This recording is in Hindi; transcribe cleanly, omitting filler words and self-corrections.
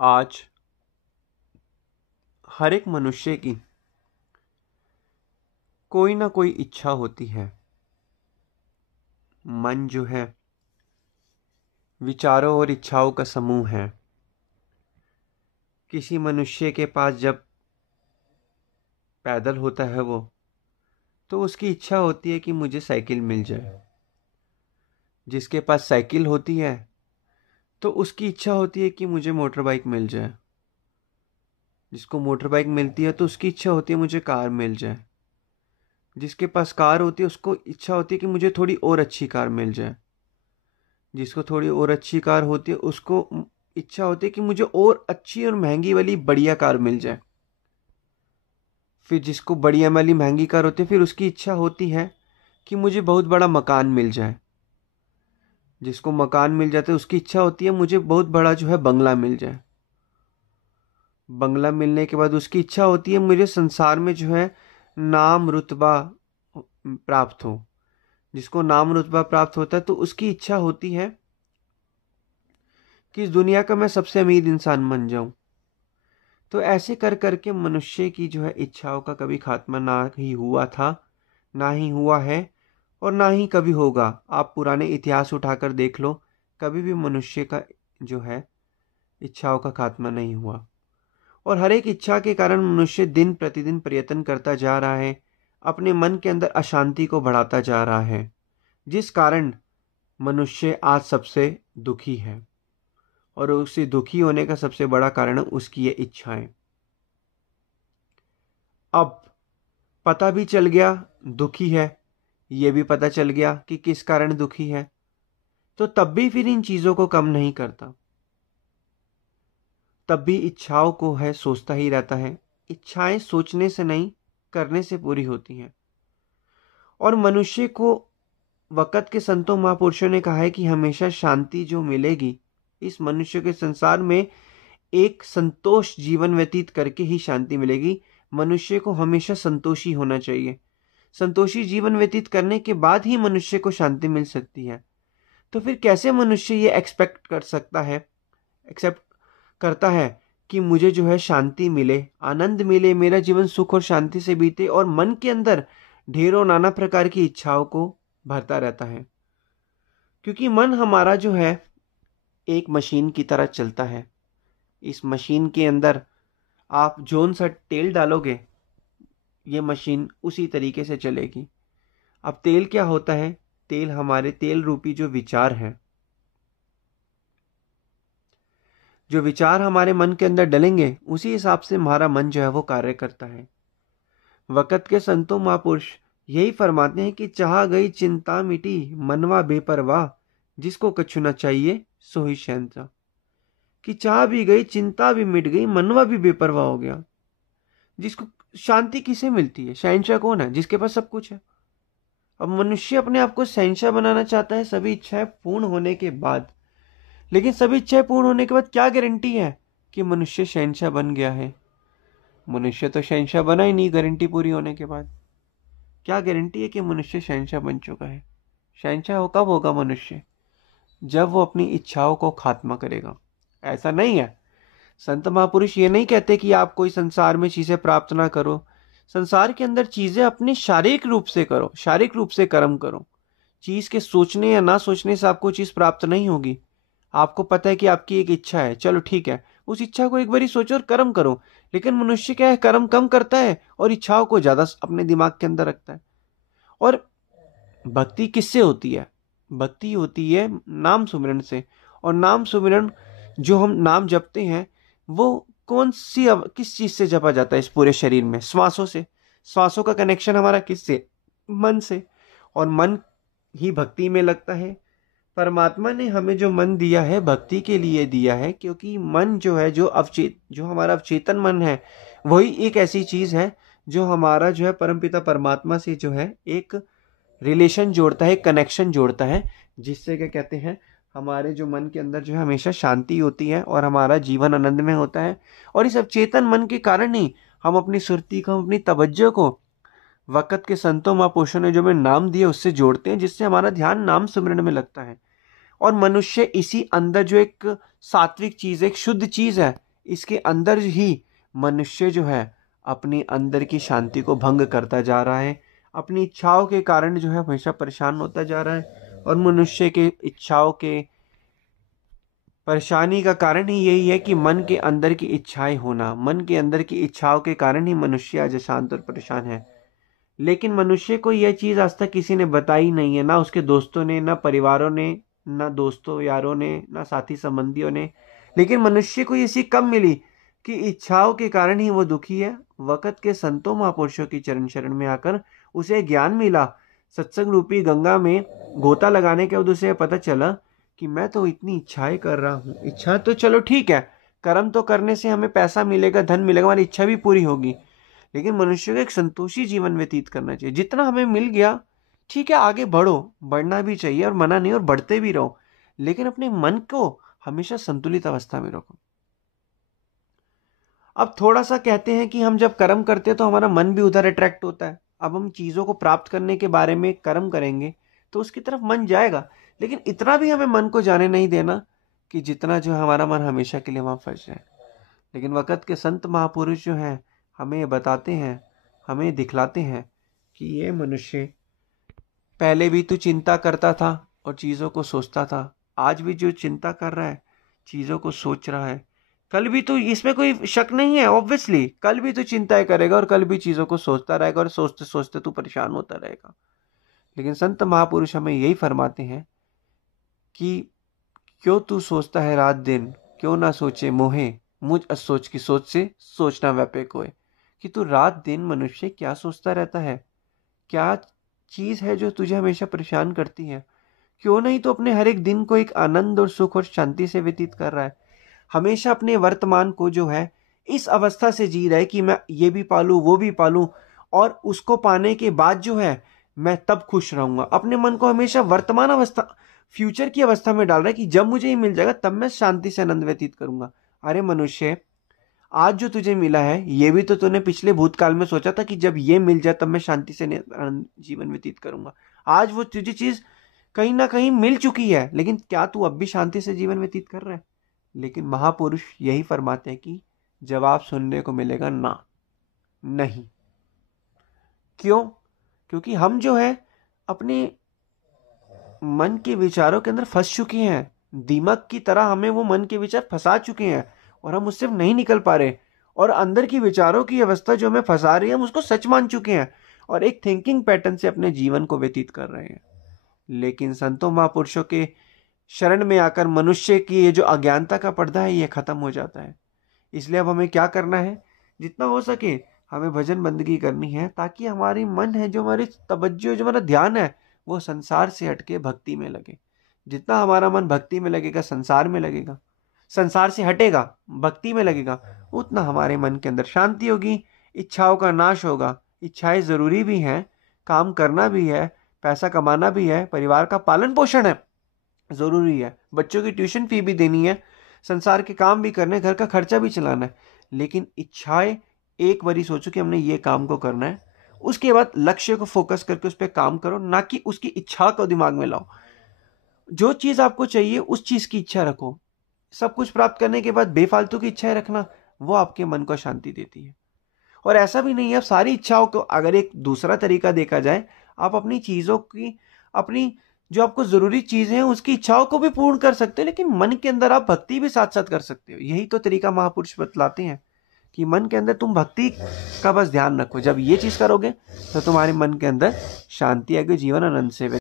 आज हर एक मनुष्य की कोई ना कोई इच्छा होती है। मन जो है विचारों और इच्छाओं का समूह है। किसी मनुष्य के पास जब पैदल होता है वो, तो उसकी इच्छा होती है कि मुझे साइकिल मिल जाए। जिसके पास साइकिल होती है तो उसकी इच्छा होती है कि मुझे मोटर बाइक मिल जाए। जिसको मोटर बाइक मिलती है तो उसकी इच्छा होती है मुझे कार मिल जाए। जिसके पास कार होती है उसको इच्छा होती है कि मुझे थोड़ी और अच्छी कार मिल जाए। जिसको थोड़ी और अच्छी कार होती है उसको इच्छा होती है कि मुझे और अच्छी और महंगी वाली बढ़िया कार मिल जाए। फिर जिसको बढ़िया वाली महंगी कार होती है फिर उसकी इच्छा होती है कि मुझे बहुत बड़ा मकान मिल जाए। जिसको मकान मिल जाता है उसकी इच्छा होती है मुझे बहुत बड़ा जो है बंगला मिल जाए। बंगला मिलने के बाद उसकी इच्छा होती है मुझे संसार में जो है नाम रुतबा प्राप्त हो। जिसको नाम रुतबा प्राप्त होता है तो उसकी इच्छा होती है कि इस दुनिया का मैं सबसे अमीर इंसान बन जाऊं। तो ऐसे कर करके मनुष्य की जो है इच्छाओं का कभी खात्मा ना ही हुआ था, ना ही हुआ है और ना ही कभी होगा। आप पुराने इतिहास उठाकर देख लो, कभी भी मनुष्य का जो है इच्छाओं का खात्मा नहीं हुआ। और हर एक इच्छा के कारण मनुष्य दिन प्रतिदिन प्रयत्न करता जा रहा है, अपने मन के अंदर अशांति को बढ़ाता जा रहा है, जिस कारण मनुष्य आज सबसे दुखी है। और उसे दुखी होने का सबसे बड़ा कारण उसकी ये इच्छाएं। अब पता भी चल गया दुखी है, ये भी पता चल गया कि किस कारण दुखी है, तो तब भी फिर इन चीजों को कम नहीं करता। तब भी इच्छाओं को है सोचता ही रहता है। इच्छाएं सोचने से नहीं, करने से पूरी होती हैं। और मनुष्य को वक़्त के संतों महापुरुषों ने कहा है कि हमेशा शांति जो मिलेगी इस मनुष्य के संसार में, एक संतोष जीवन व्यतीत करके ही शांति मिलेगी। मनुष्य को हमेशा संतोषी होना चाहिए। संतोषी जीवन व्यतीत करने के बाद ही मनुष्य को शांति मिल सकती है। तो फिर कैसे मनुष्य ये एक्सपेक्ट कर सकता है, एक्सेप्ट करता है कि मुझे जो है शांति मिले, आनंद मिले, मेरा जीवन सुख और शांति से बीते, और मन के अंदर ढेरों नाना प्रकार की इच्छाओं को भरता रहता है। क्योंकि मन हमारा जो है एक मशीन की तरह चलता है। इस मशीन के अंदर आप जोन सा तेल डालोगे, ये मशीन उसी तरीके से चलेगी। अब तेल क्या होता है? तेल हमारे तेल रूपी जो विचार है, जो विचार हमारे मन के अंदर डलेंगे उसी हिसाब से हमारा मन जो है वो कार्य करता है। वक़्त के संतों महापुरुष यही फरमाते हैं कि चाह गई चिंता मिटी, मनवा बेपरवाह, जिसको कछु न चाहिए सो ही शहंशाह। कि चाह भी गई, चिंता भी मिट गई, मनवा भी बेपरवाह हो गया। जिसको शांति किसे मिलती है? शहंशाह कौन है? जिसके पास सब कुछ है। अब मनुष्य अपने आप को शहंशाह बनाना चाहता है सभी इच्छाएं पूर्ण होने के बाद। लेकिन सभी इच्छाएं पूर्ण होने के बाद क्या गारंटी है कि मनुष्य शहंशाह बन गया है? मनुष्य तो शहंशाह बना ही नहीं गारंटी पूरी होने के बाद। क्या गारंटी है कि मनुष्य शहंशाह बन चुका है? शहंशाह हो कब होगा मनुष्य? जब वो अपनी इच्छाओं को खात्मा करेगा। ऐसा नहीं है, संत महापुरुष ये नहीं कहते कि आप कोई संसार में चीजें प्राप्त ना करो। संसार के अंदर चीजें अपने शारीरिक रूप से करो, शारीरिक रूप से कर्म करो। चीज के सोचने या ना सोचने से आपको चीज प्राप्त नहीं होगी। आपको पता है कि आपकी एक इच्छा है, चलो ठीक है, उस इच्छा को एक बारी सोचो और कर्म करो। लेकिन मनुष्य क्या है, कर्म कम करता है और इच्छाओं को ज्यादा अपने दिमाग के अंदर रखता है। और भक्ति किससे होती है? भक्ति होती है नाम सुमिरन से। और नाम सुमिरन जो हम नाम जपते हैं वो कौन सी किस चीज से जपा जाता है? इस पूरे शरीर में श्वासों से। श्वासों का कनेक्शन हमारा किससे? मन से। और मन ही भक्ति में लगता है। परमात्मा ने हमें जो मन दिया है भक्ति के लिए दिया है, क्योंकि मन जो है जो हमारा अवचेतन मन है, वही एक ऐसी चीज है जो हमारा जो है परमपिता परमात्मा से जो है एक रिलेशन जोड़ता है, कनेक्शन जोड़ता है, जिससे क्या कहते हैं, हमारे जो मन के अंदर जो है हमेशा शांति होती है और हमारा जीवन आनंद में होता है। और इस अवचेतन मन के कारण ही हम अपनी सुरती को, अपनी तवज्जो को वक़्त के संतों महापुरुषों ने जो हमें नाम दिए उससे जोड़ते हैं, जिससे हमारा ध्यान नाम सिमरन में लगता है। और मनुष्य इसी अंदर जो एक सात्विक चीज, एक शुद्ध चीज है, इसके अंदर ही मनुष्य जो है अपनी अंदर की शांति को भंग करता जा रहा है, अपनी इच्छाओं के कारण जो है हमेशा परेशान होता जा रहा है। और मनुष्य के इच्छाओं के परेशानी का कारण ही यही है कि मन के अंदर की इच्छाएं होना, मन के अंदर की इच्छाओं के कारण ही मनुष्य आज अशांत और परेशान है। लेकिन मनुष्य को यह चीज आज तक किसी ने बताई नहीं है, ना उसके दोस्तों ने, ना परिवारों ने, ना दोस्तों यारों ने, ना साथी संबंधियों ने। लेकिन मनुष्य को ये सीख कब मिली कि इच्छाओं के कारण ही वो दुखी है? वक़्त के संतों महापुरुषों की चरण शरण में आकर उसे ज्ञान मिला। सत्संग रूपी गंगा में गोता लगाने के बाद उसे पता चला कि मैं तो इतनी इच्छाएं कर रहा हूँ। इच्छा तो चलो ठीक है, कर्म तो करने से हमें पैसा मिलेगा, धन मिलेगा, हमारी इच्छा भी पूरी होगी। लेकिन मनुष्य को एक संतोषी जीवन व्यतीत करना चाहिए। जितना हमें मिल गया ठीक है, आगे बढ़ो, बढ़ना भी चाहिए और मना नहीं, और बढ़ते भी रहो, लेकिन अपने मन को हमेशा संतुलित अवस्था में रखो। अब थोड़ा सा कहते हैं कि हम जब कर्म करते हैं तो हमारा मन भी उधर अट्रैक्ट होता है। अब हम चीजों को प्राप्त करने के बारे में कर्म करेंगे तो उसकी तरफ मन जाएगा, लेकिन इतना भी हमें मन को जाने नहीं देना कि जितना जो हमारा मन हमेशा के लिए वहां फंस जाए। लेकिन वक़्त के संत महापुरुष जो हैं हमें ये बताते हैं, हमें दिखलाते हैं कि ये मनुष्य पहले भी तो चिंता करता था और चीज़ों को सोचता था, आज भी जो चिंता कर रहा है, चीज़ों को सोच रहा है, कल भी तो, इसमें कोई शक नहीं है, ऑब्वियसली कल भी तो चिंताएं करेगा और कल भी चीज़ों को सोचता रहेगा और सोचते सोचते तू परेशान होता रहेगा। लेकिन संत महापुरुष हमें यही फरमाते हैं कि क्यों तू सोचता है रात दिन, क्यों ना सोचे मोहे, मुझ असोच की सोच से सोचना व्यापे कोय। कि तू रात दिन मनुष्य क्या सोचता रहता है, क्या चीज है जो तुझे हमेशा परेशान करती है? क्यों नहीं तो अपने हर एक दिन को एक आनंद और सुख और शांति से व्यतीत कर रहा है, हमेशा अपने वर्तमान को जो है इस अवस्था से जी रहा है कि मैं ये भी पालूं वो भी पालूं, और उसको पाने के बाद जो है मैं तब खुश रहूंगा। अपने मन को हमेशा वर्तमान अवस्था, फ्यूचर की अवस्था में डाल रहा है कि जब मुझे ये मिल जाएगा तब मैं शांति से आनंद व्यतीत करूंगा। अरे मनुष्य, आज जो तुझे मिला है ये भी तो तूने पिछले भूतकाल में सोचा था कि जब ये मिल जाए तब मैं शांति से जीवन व्यतीत करूंगा। आज वो तुझे चीज कहीं ना कहीं मिल चुकी है, लेकिन क्या तू अब भी शांति से जीवन व्यतीत कर रहा है? लेकिन महापुरुष यही फरमाते हैं कि जवाब सुनने को मिलेगा ना, नहीं। क्यों? क्योंकि हम जो है अपने मन के विचारों के अंदर फंस चुके हैं, दीमक की तरह हमें वो मन के विचार फंसा चुके हैं और हम उससे नहीं निकल पा रहे, और अंदर की विचारों की अवस्था जो हमें फंसा रही है हम उसको सच मान चुके हैं और एक थिंकिंग पैटर्न से अपने जीवन को व्यतीत कर रहे हैं। लेकिन संतों महापुरुषों के शरण में आकर मनुष्य की ये जो अज्ञानता का पर्दा है ये खत्म हो जाता है। इसलिए अब हमें क्या करना है, जितना हो सके हमें भजन बंदगी करनी है, ताकि हमारी मन है, जो हमारी तवज्जो, जो हमारा ध्यान है, वो संसार से हटके भक्ति में लगे। जितना हमारा मन भक्ति में लगेगा, संसार में लगेगा, संसार से हटेगा भक्ति में लगेगा, उतना हमारे मन के अंदर शांति होगी, इच्छाओं का नाश होगा। इच्छाएं जरूरी भी हैं, काम करना भी है, पैसा कमाना भी है, परिवार का पालन पोषण है जरूरी है, बच्चों की ट्यूशन फी भी देनी है, संसार के काम भी करने, घर का खर्चा भी चलाना है। लेकिन इच्छाएं, एक बारी सोचो कि हमने ये काम को करना है, उसके बाद लक्ष्य को फोकस करके उस पर काम करो, ना कि उसकी इच्छा को दिमाग में लाओ। जो चीज आपको चाहिए उस चीज की इच्छा रखो। सब कुछ प्राप्त करने के बाद बेफालतू की इच्छाएं रखना, वो आपके मन को शांति देती है। और ऐसा भी नहीं है, आप सारी इच्छाओं को, अगर एक दूसरा तरीका देखा जाए, आप अपनी चीजों की, अपनी जो आपको जरूरी चीजें हैं उसकी इच्छाओं को भी पूर्ण कर सकते हो, लेकिन मन के अंदर आप भक्ति भी साथ साथ कर सकते हो। यही तो तरीका महापुरुष बतलाते हैं कि मन के अंदर तुम भक्ति का बस ध्यान रखो। जब ये चीज करोगे तो तुम्हारे मन के अंदर शांति आएगी, जीवन आनंद से